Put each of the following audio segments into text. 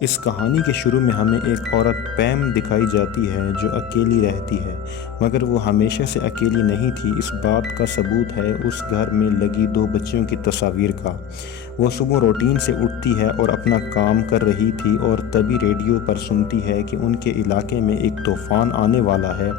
اس کہانی کے شروع میں ہمیں ایک عورت پیم دکھائی جاتی ہے جو اکیلی رہتی ہے، مگر وہ ہمیشہ سے اکیلی نہیں تھی۔ اس بات کا ثبوت ہے اس گھر میں لگی دو بچیوں کی تصاویر کا۔ وہ صبح روٹین سے اٹھتی ہے اور اپنا کام کر رہی تھی اور تبھی ریڈیو پر سنتی ہے کہ ان کے علاقے میں ایک طوفان آنے والا ہے،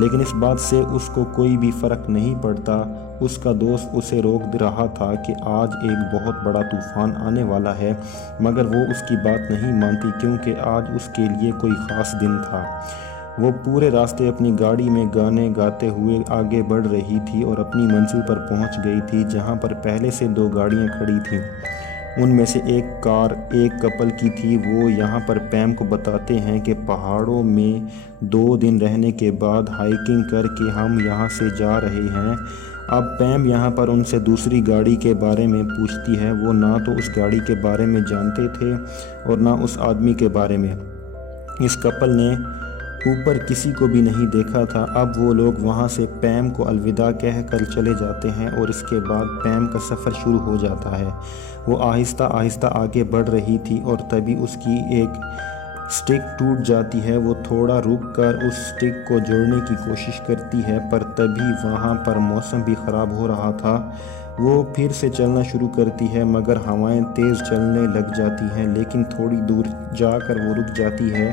لیکن اس بات سے اس کو کوئی بھی فرق نہیں پڑتا۔ اس کا دوست اسے روک رہا تھا کہ آج ایک بہت بڑا طوفان آنے والا ہے، مگر وہ اس کی بات نہیں مانتی کیونکہ آج اس کے لیے کوئی خاص دن تھا۔ وہ پورے راستے اپنی گاڑی میں گانے گاتے ہوئے آگے بڑھ رہی تھی اور اپنی منزل پر پہنچ گئی تھی جہاں پر پہلے سے دو گاڑیاں کھڑی تھیں۔ ان میں سے ایک کار ایک کپل کی تھی۔ وہ یہاں پر پیم کو بتاتے ہیں کہ پہاڑوں میں 2 دن رہنے کے بعد ہائیکنگ کر کے ہم یہاں سے جا رہے ہیں۔ اب پیم یہاں پر ان سے دوسری گاڑی کے بارے میں پوچھتی ہے۔ وہ نہ تو اس گاڑی کے بارے میں جانتے تھے اور نہ اس آدمی کے بارے میں۔ اس کپل نے اوپر کسی کو بھی نہیں دیکھا تھا۔ اب وہ لوگ وہاں سے پیم کو الوداع کہہ کر چلے جاتے ہیں اور اس کے بعد پیم کا سفر شروع ہو جاتا ہے۔ وہ آہستہ آہستہ آگے بڑھ رہی تھی اور تبھی اس کی ایک سٹک ٹوٹ جاتی ہے۔ وہ تھوڑا رک کر اس سٹک کو جوڑنے کی کوشش کرتی ہے، پر تبھی وہاں پر موسم بھی خراب ہو رہا تھا۔ وہ پھر سے چلنا شروع کرتی ہے مگر ہوائیں تیز چلنے لگ جاتی ہیں، لیکن تھوڑی دور جا کر وہ رک جاتی ہے۔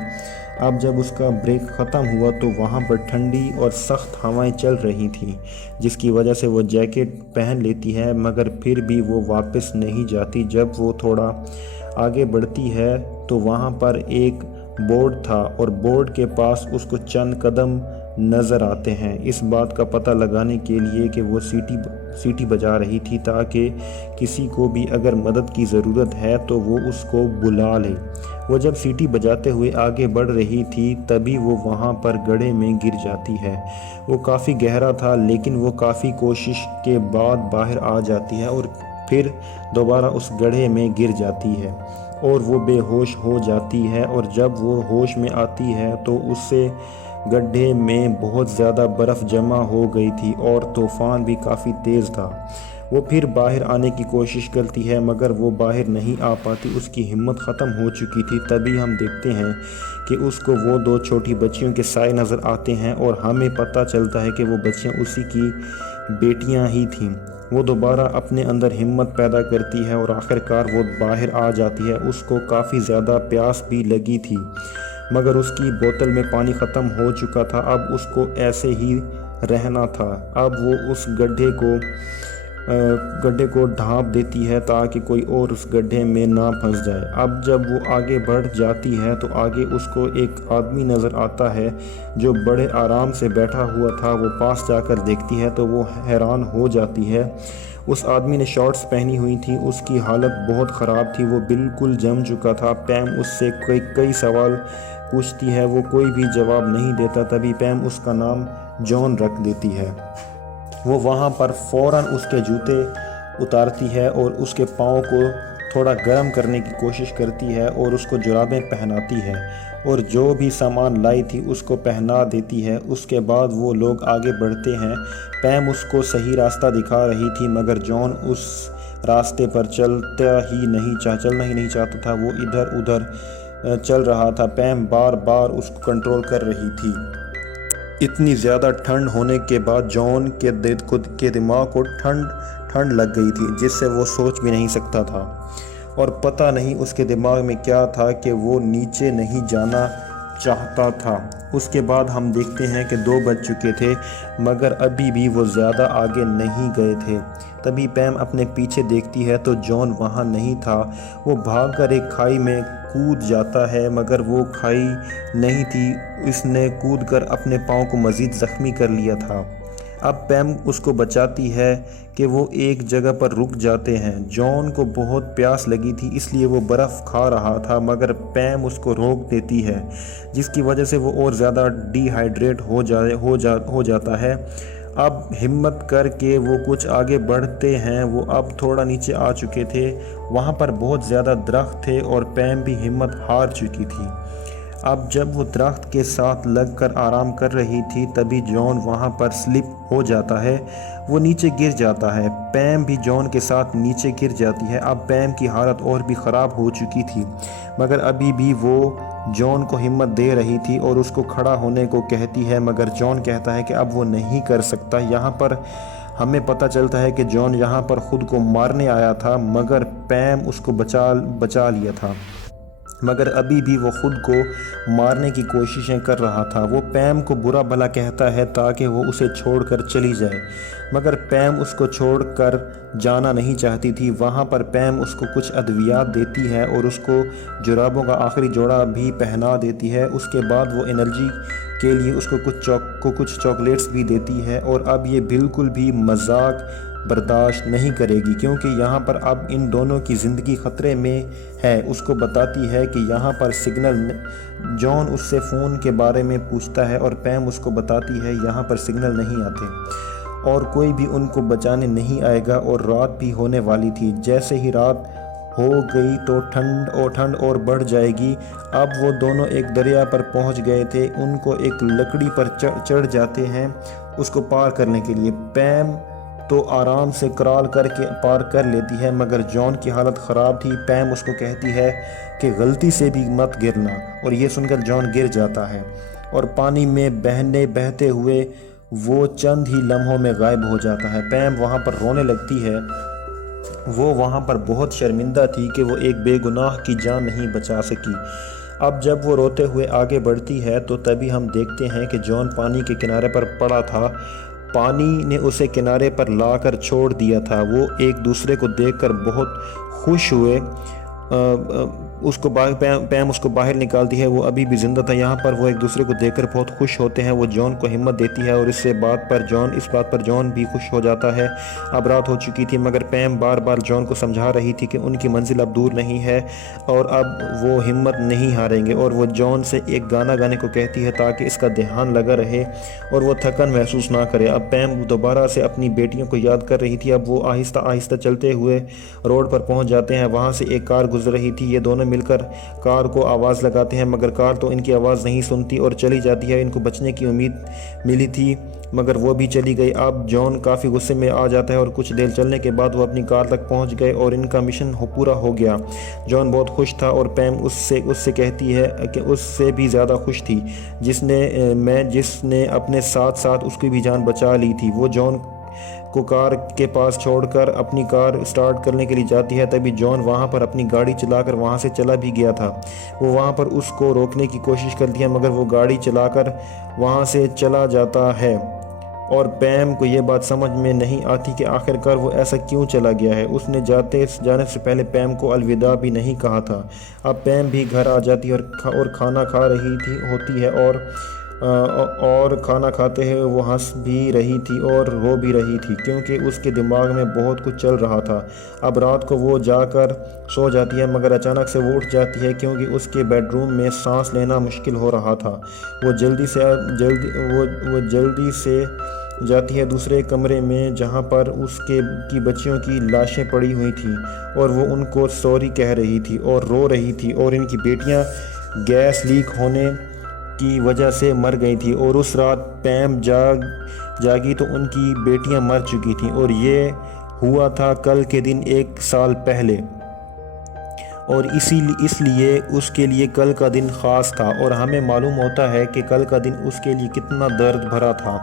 اب جب اس کا بریک ختم ہوا تو وہاں پر ٹھنڈی اور سخت ہوائیں چل رہی تھیں، جس کی وجہ سے وہ جیکٹ پہن لیتی ہے، مگر پھر بھی وہ واپس نہیں جاتی۔ جب وہ تھوڑا آگے بڑھتی ہے تو وہاں پر ایک بورڈ تھا اور بورڈ کے پاس اس کو چند قدم نظر آتے ہیں، اس بات کا پتہ لگانے کے لیے کہ وہ سیٹی بجا رہی تھی تاکہ کسی کو بھی اگر مدد کی ضرورت ہے تو وہ اس کو بلا لے۔ وہ جب سیٹی بجاتے ہوئے آگے بڑھ رہی تھی تبھی وہ وہاں پر گڑھے میں گر جاتی ہے۔ وہ کافی گہرا تھا لیکن وہ کافی کوشش کے بعد باہر آ جاتی ہے اور پھر دوبارہ اس گڑھے میں گر جاتی ہے اور وہ بے ہوش ہو جاتی ہے، اور جب وہ ہوش میں آتی ہے تو اس سے گڈھے میں بہت زیادہ برف جمع ہو گئی تھی اور طوفان بھی کافی تیز تھا۔ وہ پھر باہر آنے کی کوشش کرتی ہے مگر وہ باہر نہیں آ پاتی، اس کی ہمت ختم ہو چکی تھی۔ تبھی ہم دیکھتے ہیں کہ اس کو وہ 2 چھوٹی بچیوں کے سائے نظر آتے ہیں اور ہمیں پتہ چلتا ہے کہ وہ بچیاں اسی کی بیٹیاں ہی تھیں۔ وہ دوبارہ اپنے اندر ہمت پیدا کرتی ہے اور آخرکار وہ باہر آ جاتی ہے۔ اس کو کافی زیادہ پیاس بھی لگی تھی مگر اس کی بوتل میں پانی ختم ہو چکا تھا۔ اب اس کو ایسے ہی رہنا تھا۔ اب وہ اس گڈھے کو ڈھانپ دیتی ہے تاکہ کوئی اور اس گڈھے میں نہ پھنس جائے۔ اب جب وہ آگے بڑھ جاتی ہے تو آگے اس کو ایک آدمی نظر آتا ہے جو بڑے آرام سے بیٹھا ہوا تھا۔ وہ پاس جا کر دیکھتی ہے تو وہ حیران ہو جاتی ہے۔ اس آدمی نے شارٹس پہنی ہوئی تھی، اس کی حالت بہت خراب تھی، وہ بالکل جم چکا تھا۔ پیم اس سے کئی سوال پوچھتی ہے، وہ کوئی بھی جواب نہیں دیتا۔ تبھی پیم اس کا نام جان رکھ دیتی ہے۔ وہ وہاں پر فوراً اس کے جوتے اتارتی ہے اور اس کے پاؤں کو تھوڑا گرم کرنے کی کوشش کرتی ہے اور اس کو جرابیں پہناتی ہے اور جو بھی سامان لائی تھی اس کو پہنا دیتی ہے۔ اس کے بعد وہ لوگ آگے بڑھتے ہیں۔ پیم اس کو صحیح راستہ دکھا رہی تھی مگر جان اس راستے پر چلنا ہی نہیں چاہتا تھا۔ وہ ادھر ادھر چل رہا تھا۔ پیم بار بار اس کو کنٹرول کر رہی تھی۔ اتنی زیادہ ٹھنڈ ہونے کے بعد جان کے دماغ کو ٹھنڈ لگ گئی تھی جس سے وہ سوچ بھی نہیں سکتا تھا، اور پتہ نہیں اس کے دماغ میں کیا تھا کہ وہ نیچے نہیں جانا چاہتا تھا۔ اس کے بعد ہم دیکھتے ہیں کہ 2 بج چکے تھے مگر ابھی بھی وہ زیادہ آگے نہیں گئے تھے۔ تبھی پیم اپنے پیچھے دیکھتی ہے تو جان وہاں نہیں تھا۔ وہ بھاگ کر ایک کھائی میں کود جاتا ہے مگر وہ کھائی نہیں تھی، اس نے کود کر اپنے پاؤں کو مزید زخمی کر لیا تھا۔ اب پیم اس کو بچاتی ہے کہ وہ ایک جگہ پر رک جاتے ہیں۔ جان کو بہت پیاس لگی تھی اس لیے وہ برف کھا رہا تھا مگر پیم اس کو روک دیتی ہے جس کی وجہ سے وہ اور زیادہ ڈی ہائیڈریٹ ہو جاتا ہے۔ اب ہمت کر کے وہ کچھ آگے بڑھتے ہیں۔ وہ اب تھوڑا نیچے آ چکے تھے، وہاں پر بہت زیادہ درخت تھے اور پیم بھی ہمت ہار چکی تھی۔ اب جب وہ درخت کے ساتھ لگ کر آرام کر رہی تھی تبھی جان وہاں پر سلپ ہو جاتا ہے، وہ نیچے گر جاتا ہے۔ پیم بھی جان کے ساتھ نیچے گر جاتی ہے۔ اب پیم کی حالت اور بھی خراب ہو چکی تھی، مگر ابھی بھی وہ جان کو ہمت دے رہی تھی اور اس کو کھڑا ہونے کو کہتی ہے، مگر جان کہتا ہے کہ اب وہ نہیں کر سکتا۔ یہاں پر ہمیں پتہ چلتا ہے کہ جان یہاں پر خود کو مارنے آیا تھا، مگر پیم اس کو بچا لیا تھا، مگر ابھی بھی وہ خود کو مارنے کی کوششیں کر رہا تھا۔ وہ پیم کو برا بھلا کہتا ہے تاکہ وہ اسے چھوڑ کر چلی جائے، مگر پیم اس کو چھوڑ کر جانا نہیں چاہتی تھی۔ وہاں پر پیم اس کو کچھ ادویات دیتی ہے اور اس کو جرابوں کا آخری جوڑا بھی پہنا دیتی ہے۔ اس کے بعد وہ انرجی کے لیے اس کو کچھ چاکلیٹس بھی دیتی ہے، اور اب یہ بالکل بھی مذاق برداشت نہیں کرے گی، کیونکہ یہاں پر اب ان دونوں کی زندگی خطرے میں ہے۔ اس کو بتاتی ہے کہ یہاں پر سگنل، جان اس سے فون کے بارے میں پوچھتا ہے اور پیم اس کو بتاتی ہے یہاں پر سگنل نہیں آتے اور کوئی بھی ان کو بچانے نہیں آئے گا، اور رات بھی ہونے والی تھی۔ جیسے ہی رات ہو گئی تو ٹھنڈ اور بڑھ جائے گی۔ اب وہ دونوں ایک دریا پر پہنچ گئے تھے۔ ان کو ایک لکڑی پر چڑھ جاتے ہیں اس کو پار کرنے کے لیے۔ پیم تو آرام سے کرال کر کے پار کر لیتی ہے، مگر جان کی حالت خراب تھی۔ پیم اس کو کہتی ہے کہ غلطی سے بھی مت گرنا، اور یہ سن کر جان گر جاتا ہے اور پانی میں بہتے ہوئے وہ چند ہی لمحوں میں غائب ہو جاتا ہے۔ پیم وہاں پر رونے لگتی ہے۔ وہ وہاں پر بہت شرمندہ تھی کہ وہ ایک بے گناہ کی جان نہیں بچا سکی۔ اب جب وہ روتے ہوئے آگے بڑھتی ہے تو تبھی ہم دیکھتے ہیں کہ جان پانی کے کنارے پر پڑا تھا۔ پانی نے اسے کنارے پر لا کر چھوڑ دیا تھا۔ وہ ایک دوسرے کو دیکھ کر بہت خوش ہوئے۔ پیم اس کو باہر نکالتی ہے، وہ ابھی بھی زندہ تھا۔ یہاں پر وہ ایک دوسرے کو دیکھ کر بہت خوش ہوتے ہیں۔ وہ جان کو ہمت دیتی ہے اور اس بات پر جان بھی خوش ہو جاتا ہے۔ اب رات ہو چکی تھی، مگر پیم بار بار جان کو سمجھا رہی تھی کہ ان کی منزل اب دور نہیں ہے اور اب وہ ہمت نہیں ہاریں گے، اور وہ جان سے ایک گانا گانے کو کہتی ہے تاکہ اس کا دھیان لگا رہے اور وہ تھکن محسوس نہ کرے۔ اب پیم دوبارہ سے اپنی بیٹیوں کو یاد کر رہی تھی۔ اب وہ آہستہ آہستہ چلتے ہوئے روڈ پر پہنچ جاتے ہیں۔ وہاں سے ایک کار گزر رہی تھی۔ یہ دونوں مل کر کار کو آواز لگاتے ہیں، مگر کار تو ان کی آواز نہیں سنتی اور چلی جاتی ہے۔ ان کو بچنے کی امید ملی تھی، مگر وہ بھی چلی گئی۔ اب جان کافی غصے میں آ جاتا ہے اور کچھ دیر چلنے کے بعد وہ اپنی کار تک پہنچ گئے اور ان کا مشن پورا ہو گیا۔ جان بہت خوش تھا اور پیم اس سے کہتی ہے کہ اس سے بھی زیادہ خوش تھی جس نے اپنے ساتھ ساتھ اس کی بھی جان بچا لی تھی۔ وہ جان کو کار کے پاس چھوڑ کر اپنی کار سٹارٹ کرنے کے لیے جاتی ہے، تبھی جان وہاں پر اپنی گاڑی چلا کر وہاں سے چلا بھی گیا تھا۔ وہ وہاں پر اس کو روکنے کی کوشش کرتی ہے، مگر وہ گاڑی چلا کر وہاں سے چلا جاتا ہے اور پیم کو یہ بات سمجھ میں نہیں آتی کہ آخرکار وہ ایسا کیوں چلا گیا ہے۔ اس نے جانے سے پہلے پیم کو الوداع بھی نہیں کہا تھا۔ اب پیم بھی گھر آ جاتی ہے اور کھانا کھا رہی ہوتی ہے اور کھانا کھاتے ہوئے وہ ہنس بھی رہی تھی اور رو بھی رہی تھی، کیونکہ اس کے دماغ میں بہت کچھ چل رہا تھا۔ اب رات کو وہ جا کر سو جاتی ہے، مگر اچانک سے وہ اٹھ جاتی ہے کیونکہ اس کے بیڈ روم میں سانس لینا مشکل ہو رہا تھا۔ وہ جلدی سے جاتی ہے دوسرے کمرے میں جہاں پر اس کی بچیوں کی لاشیں پڑی ہوئی تھیں، اور وہ ان کو سوری کہہ رہی تھی اور رو رہی تھی، اور ان کی بیٹیاں گیس لیک ہونے کی وجہ سے مر گئی تھی۔ اور اس رات پیم جاگی تو ان کی بیٹیاں مر چکی تھیں، اور یہ ہوا تھا کل کے دن 1 سال پہلے، اور اس لیے اس کے لیے کل کا دن خاص تھا، اور ہمیں معلوم ہوتا ہے کہ کل کا دن اس کے لیے کتنا درد بھرا تھا،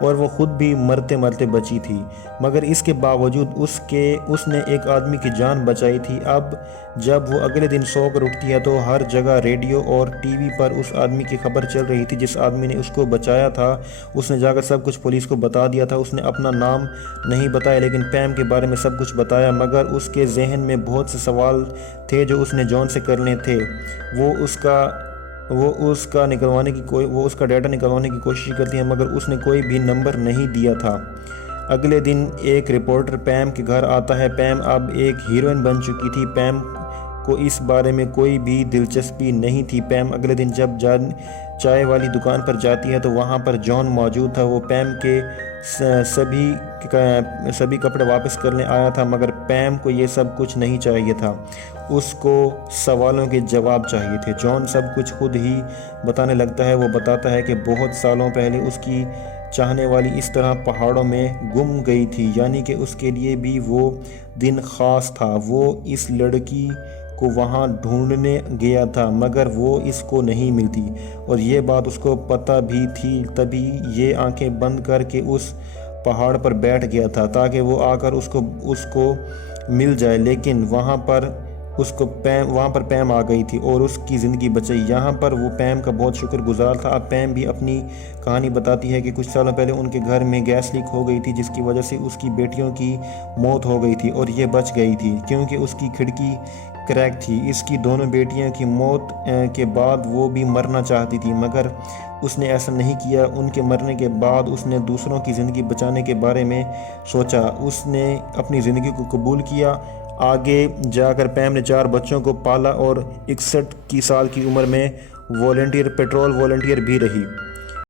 اور وہ خود بھی مرتے مرتے بچی تھی، مگر اس کے باوجود اس نے ایک آدمی کی جان بچائی تھی۔ اب جب وہ اگلے دن سو کر اٹھتی ہے تو ہر جگہ ریڈیو اور ٹی وی پر اس آدمی کی خبر چل رہی تھی جس آدمی نے اس کو بچایا تھا۔ اس نے جا کر سب کچھ پولیس کو بتا دیا تھا۔ اس نے اپنا نام نہیں بتایا لیکن پیم کے بارے میں سب کچھ بتایا، مگر اس کے ذہن میں بہت سے سوال تھے جو اس نے جان سے کرنے تھے۔ وہ اس کا ڈیٹا نکلوانے کی کوشش کرتی ہے، مگر اس نے کوئی بھی نمبر نہیں دیا تھا۔ اگلے دن ایک رپورٹر پیم کے گھر آتا ہے۔ پیم اب ایک ہیروئن بن چکی تھی۔ پیم کو اس بارے میں کوئی بھی دلچسپی نہیں تھی۔ پیم اگلے دن جب چائے والی دکان پر جاتی ہے تو وہاں پر جان موجود تھا۔ وہ پیم کے سبھی کپڑے واپس کرنے آیا تھا، مگر پیم کو یہ سب کچھ نہیں چاہیے تھا۔ اس کو سوالوں کے جواب چاہیے تھے۔ جان سب کچھ خود ہی بتانے لگتا ہے۔ وہ بتاتا ہے کہ بہت سالوں پہلے اس کی چاہنے والی اس طرح پہاڑوں میں گم گئی تھی، یعنی کہ اس کے لیے بھی وہ دن خاص تھا۔ وہ اس لڑکی کو وہاں ڈھونڈنے گیا تھا مگر وہ اس کو نہیں ملتی، اور یہ بات اس کو پتہ بھی تھی۔ تبھی یہ آنکھیں بند کر کے اس پہاڑ پر بیٹھ گیا تھا تاکہ وہ آ کر اس کو مل جائے، لیکن وہاں پر پیم آ گئی تھی اور اس کی زندگی بچائی۔ یہاں پر وہ پیم کا بہت شکر گزار تھا۔ اب پیم بھی اپنی کہانی بتاتی ہے کہ کچھ سالوں پہلے ان کے گھر میں گیس لیک ہو گئی تھی، جس کی وجہ سے اس کی بیٹیوں کی موت ہو گئی تھی اور یہ بچ گئی تھی کیونکہ اس کی کھڑکی کریک تھی۔ اس کی دونوں بیٹیوں کی موت کے بعد وہ بھی مرنا چاہتی تھی مگر اس نے ایسا نہیں کیا۔ ان کے مرنے کے بعد اس نے دوسروں کی زندگی بچانے کے بارے میں سوچا۔ اس نے اپنی زندگی کو قبول کیا۔ آگے جا کر پیم نے 4 بچوں کو پالا اور 61 سال کی عمر میں پیٹرول والنٹیئر بھی رہی۔